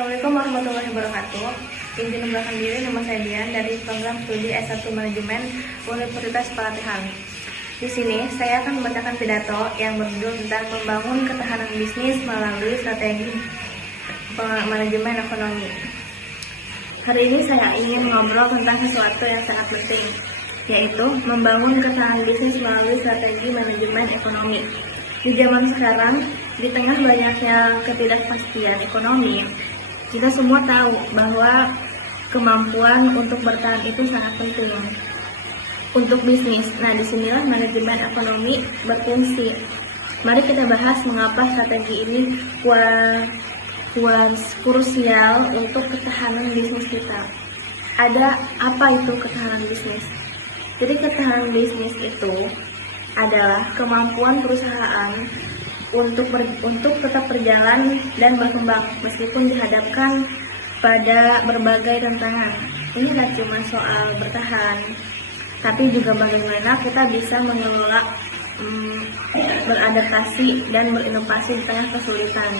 Assalamualaikum warahmatullahi wabarakatuh. Izin memperkenalkan diri, nama saya Dian dari program studi S1 Manajemen Universitas Pelatihan. Di sini saya akan membacakan pidato yang berjudul tentang membangun ketahanan bisnis melalui strategi manajemen ekonomi. Hari ini saya ingin ngobrol tentang sesuatu yang sangat penting, yaitu membangun ketahanan bisnis melalui strategi manajemen ekonomi. Di zaman sekarang, di tengah banyaknya ketidakpastian ekonomi, kita semua tahu bahwa kemampuan untuk bertahan itu sangat penting untuk bisnis. Nah, disinilah manajemen ekonomi berfungsi. Mari kita bahas mengapa strategi ini krusial untuk ketahanan bisnis kita. Ada apa itu ketahanan bisnis? Jadi ketahanan bisnis itu adalah kemampuan perusahaan untuk tetap berjalan dan berkembang meskipun dihadapkan pada berbagai tantangan. Ini tidak cuma soal bertahan, tapi juga bagaimana kita bisa mengelola, beradaptasi dan berinovasi di tengah kesulitan.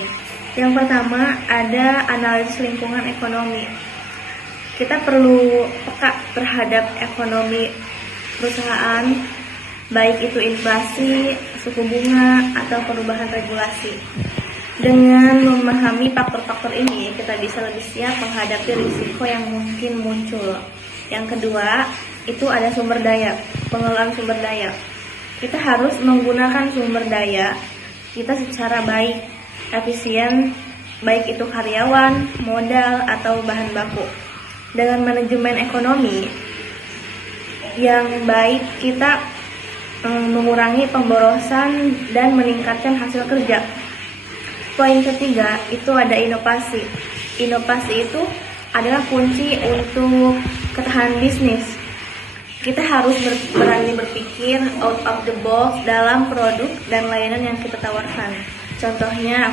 Yang pertama ada analisis lingkungan ekonomi. Kita perlu peka terhadap ekonomi perusahaan, baik itu inflasi, suku bunga, atau perubahan regulasi. Dengan memahami faktor-faktor ini, kita bisa lebih siap menghadapi risiko yang mungkin muncul. Yang kedua, itu ada sumber daya, pengelolaan sumber daya. Kita harus menggunakan sumber daya kita secara baik, efisien, baik itu karyawan, modal, atau bahan baku. Dengan manajemen ekonomi yang baik, kita mengurangi pemborosan dan meningkatkan hasil kerja. Poin ketiga itu ada inovasi. Inovasi itu adalah kunci untuk ketahanan bisnis. Kita harus berani berpikir out of the box dalam produk dan layanan yang kita tawarkan. Contohnya,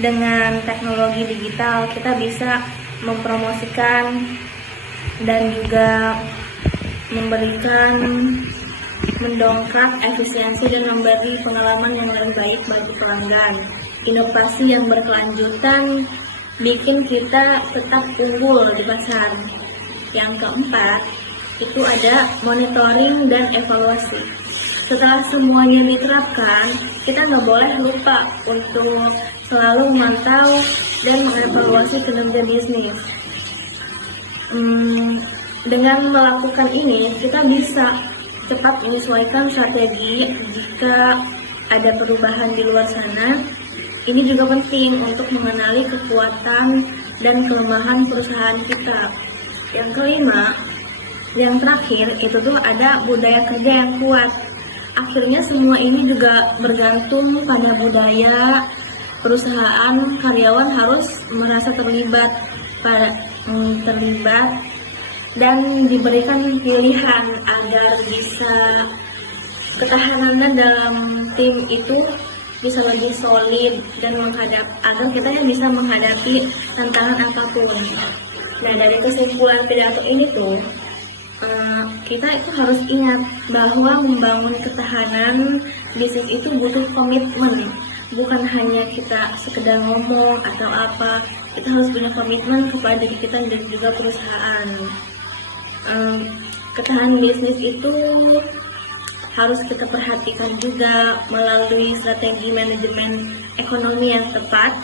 dengan teknologi digital kita bisa mempromosikan dan juga mendongkrak efisiensi dan memberi pengalaman yang lebih baik bagi pelanggan. Inovasi yang berkelanjutan bikin kita tetap unggul di pasar. Yang keempat, itu ada monitoring dan evaluasi. Setelah semuanya diterapkan, kita nggak boleh lupa untuk selalu memantau dan mengevaluasi kinerja bisnis. Dengan melakukan ini, kita bisa cepat menyesuaikan strategi jika ada perubahan di luar sana. Ini juga penting untuk mengenali kekuatan dan kelemahan perusahaan kita. Yang kelima, yang terakhir, itu tuh ada budaya kerja yang kuat. Akhirnya semua ini juga bergantung pada budaya perusahaan. Karyawan harus merasa terlibat dan diberikan pilihan agar bisa ketahanannya dalam tim itu bisa lebih solid dan agar kita yang bisa menghadapi tantangan apapun. Nah, dari kesimpulan pidato ini tuh kita itu harus ingat bahwa membangun ketahanan bisnis itu butuh komitmen, bukan hanya kita sekedar ngomong atau apa. Kita harus punya komitmen kepada diri kita dan juga perusahaan. Ketahanan bisnis itu harus kita perhatikan juga melalui strategi manajemen ekonomi yang tepat.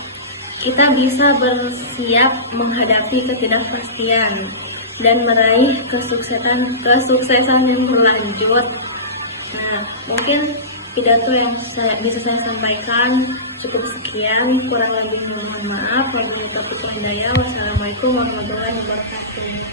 Kita bisa bersiap menghadapi ketidakpastian dan meraih kesuksesan yang berlanjut. Nah, mungkin pidato yang bisa saya sampaikan cukup sekian. Kurang lebih mohon maaf. Wassalamualaikum warahmatullahi wabarakatuh.